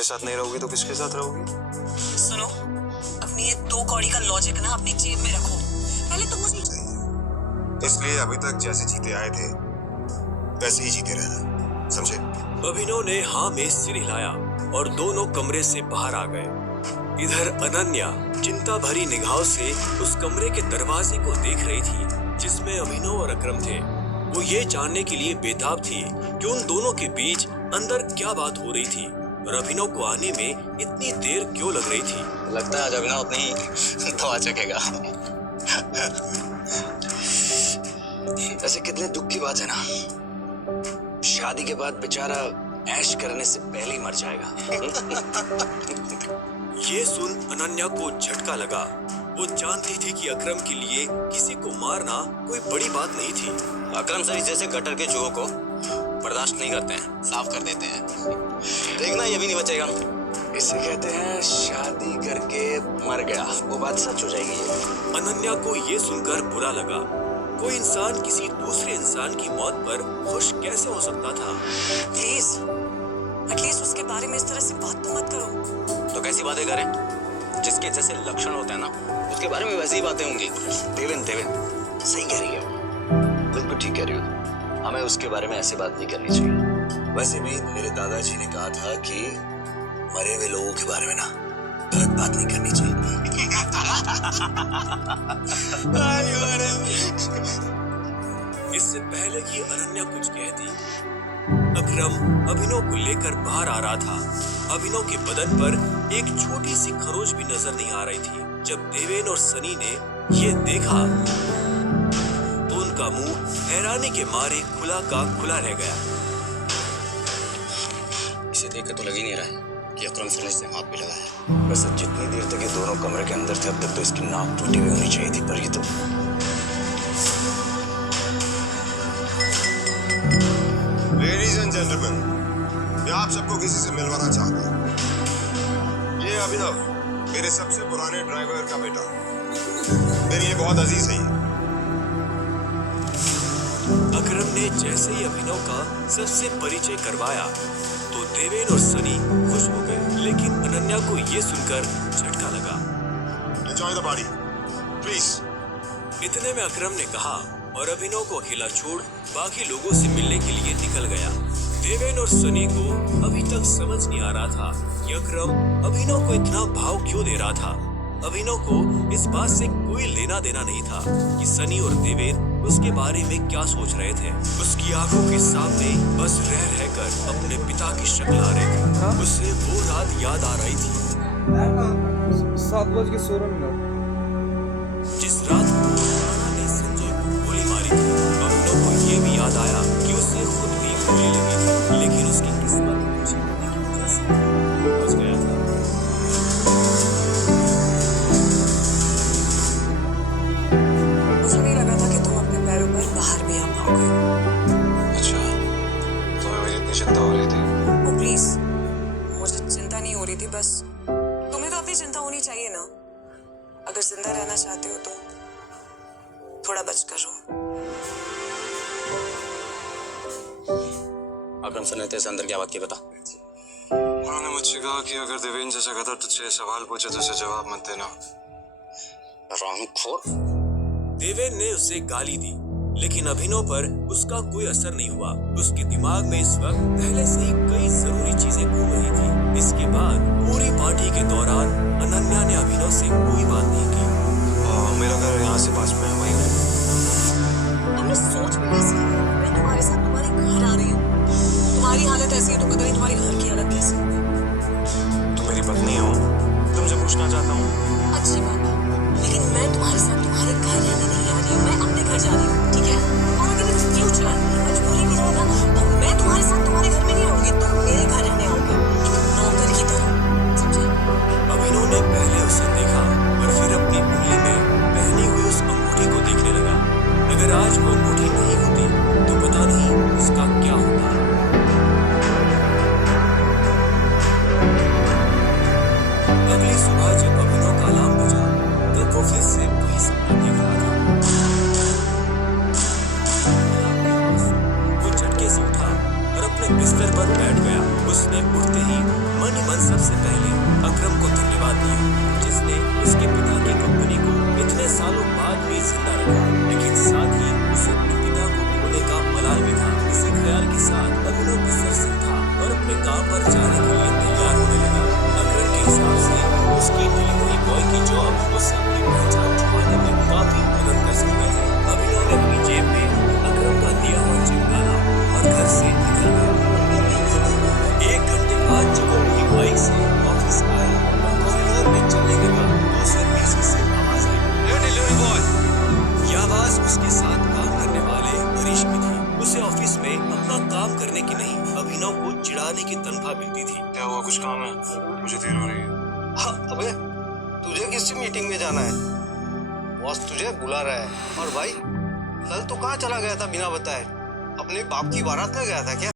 मेरे साथ नहीं रहोगी तो किसके साथ रहोगी? सुनो, अपनी ये 2 कौड़ी का लॉजिक ना अपनी जेब में रखो। पहले तो मुझे चाहिए, इसलिए अभी तक जैसे जीते आए थे वैसे ही जीते रहना, समझे? अभिनव ने हाँ में सिर हिलाया और दोनों कमरे से बाहर आ गए। इधर अनन्या चिंता भरी निगाहों से उस कमरे के दरवाजे को देख रही थी जिसमें अभिनव और अकरम थे। वो ये जानने के लिए बेताब थी कि उन दोनों के बीच अंदर क्या बात हो रही थी और अभिनव को आने में इतनी देर क्यों लग रही थी। लगता है आज अभिनव अपनी दवा चखेगा। ऐसे कितने दुख की बात है ना, शादी के बाद बेचारा ऐश करने से पहले ही मर जाएगा। ये सुन अनन्या को झटका लगा। वो जानती थी कि अकरम के लिए किसी को मारना कोई बड़ी बात नहीं थी। अकरम सर जैसे गटर के चूहों को बर्दाश्त नहीं करते हैं, साफ कर देते हैं। देखना ये भी नहीं बचेगा। इसे कहते हैं शादी करके मर गया, वो बात सच हो जाएगी। अनन्या को ये सुनकर बुरा लगा। कोई इंसान किसी दूसरे इंसान की मौत पर खुश कैसे हो सकता था? प्लीज एटलीस्ट उसके बारे में इस तरह से बात तो मत करो। तो कैसी बातें करें? जिसके जैसे लक्षण होते हैं ना, उसके बारे में वैसी ही बातें होंगी। देवेन सही कह रही है, बिल्कुल ठीक कह रही हो। हमें उसके बारे में ऐसी बात नहीं करनी चाहिए। वैसे भी मेरे दादाजी ने कहा था कि मरे हुए लोगों के बारे में ना गलत बात नहीं करनी चाहिए। इससे पहले कि अनन्या कुछ कहती, अकरम अभिनव को लेकर बाहर आ रहा था। अभिनव के बदन पर एक छोटी सी खरोच भी नजर नहीं आ रही थी। जब देवेन और सनी ने ये देखा तो उनका मुंह हैरानी के मारे खुला का खुला रह गया। इसे देखकर तो लग ही नहीं रहा है कि अकरम सर ने इससे हाथ भी लगाया है। वैसे जितनी देर तक ये दोनों कमरे के अंदर थे, अब तक तो इसकी नाक टूटी हुई होनी चाहिए थी, पर ये तो लेडीज एंड जेंटलमैन, मैं आप सबको किसी से मिलवाना चाहता हूँ। ये अभिनव, मेरे सबसे पुराने ड्राइवर का बेटा, मेरे लिए बहुत अजीज है। अकरम ने जैसे ही अभिनव का सबसे परिचय करवाया तो देवेन और सनी खुश हो गए, लेकिन अनन्या को ये सुनकर झटका लगा। Enjoy the party please. इतने में अकरम ने कहा और अभिनव को अकेला छोड़ बाकी लोगों से मिलने के लिए निकल गया। देवेन और सनी को अभी तक समझ नहीं आ रहा था कि अकरम अभिनव को इतना भाव क्यों दे रहा था। अभिनव को इस बात से कोई लेना देना नहीं था कि सनी और देवेन उसके बारे में क्या सोच रहे थे। उसकी आंखों के सामने बस रह रहकर अपने पिता की शक्ल आ रही थी। उसे वो रात याद आ रही थी 7:16 जिस रात राणा ने संजय को गोली मारी थी। अभिनव को ये भी याद आया कि उसे खुद भी गोली लगी थी, लेकिन उसकी किस्मत जीतने की वजह से बच गया था। मुझे नहीं लगा था कि तुम अपने पैरों पर बाहर भी आ पाओगे। अच्छा, तुम्हें मेरी इतनी चिंता हो रही थी? ओ प्लीज, मुझे चिंता नहीं हो रही थी, बस तुम्हें तो अपनी चिंता होनी चाहिए ना। अगर जिंदा रहना चाहते हो तो थोड़ा बच कर रहो। अकरम सर ने तेरे से अंदर क्या बात की बता। उन्होंने मुझसे कहा कि अगर देवेन जैसा गधा तुझसे सवाल पूछे तो उसे जवाब मत देना। रामखोर। देवेन ने उसे गाली दी, लेकिन अभिनव पर उसका कोई असर नहीं हुआ। उसके दिमाग में इस वक्त पहले से ही कई जरूरी चीजें घूम रही थी। इसके बाद पूरी पार्टी के दौरान अनन्या ने अभिनव से कोई बात नहीं की। मेरा घर यहाँ से पास में है, वहीं तुमने सोच भी कैसे किया? मैं तुम्हारे साथ तुम्हारे घर आ रही हूँ। तुम्हारी हालत ऐसी है तो पता नहीं तुम्हारी घर की हालत कैसी है। तुम मेरी पत्नी हो, तुमसे पूछना चाहता हूँ। अच्छी बात है, लेकिन मैं तुम्हारे साथ तुम्हारे घर रहने नहीं आ रही हूँ। मैं अपने घर जा रही हूँ, ठीक है? और अगर इन फ्यूचर मजबूरी भी रहेगा तो मैं तुम्हारे साथ तुम्हारे घर में नहीं आऊंगी, तुम मेरे घर रहने आओगे, एक नौकर की तरह, समझे? अभिनव ने पहले उसे देखा और फिर अपनी उंगली में पहनी हुई उस अंगूठी को देखने लगा। अगर आज वो अंगूठी नहीं होती तो पता नहीं उसका क्या होता। अगली सुबह जब अभिनव का अलार्म बजा तब वो फिर से वही सपना देख रहा था। वो झटके पर बैठ गया। उसने उठते ही मन ही मन सबसे पहले अकरम को धन्यवाद दिया, जिसने उसके पिता की कंपनी को इतने सालों बाद भी जिंदा रखा। लेकिन साथ ही उसे अपने पिता को खोने का मलाल भी था। इसी ख्याल के साथ अभिनव बिस्तर से था और अपने काम पर जाने के लिए तैयार होने लगा। अकरम के हिसाब से उसकी डिलीवरी बॉय की जॉब उसे अपनी पहचान छुपाने में काफी मदद कर सकती थी। अभिनव ने अपनी जेब में अकरम का दिया हुआ चेक डाला और घर से निकल गया। 1 घंटे बाद जब वो अपनी बाइक से ऑफिस आया, कॉरिडोर में चलने लगा तो उसे पीछे से आवाज आई, डिलीवरी बॉय। यह आवाज उसके साथ काम करने वाले हरीश की थी। उसे ऑफिस में अपना काम करने की नहीं, अभिनव को चिढ़ाने की तनख्वाह मिलती थी। क्या हुआ, कुछ काम है? मुझे देर हो रही है। हाँ, अबे तुझे किस मीटिंग में जाना है? बॉस तुझे बुला रहा है। और भाई कल तो कहाँ चला गया था बिना बताए? अपने बाप की बारात में गया था क्या?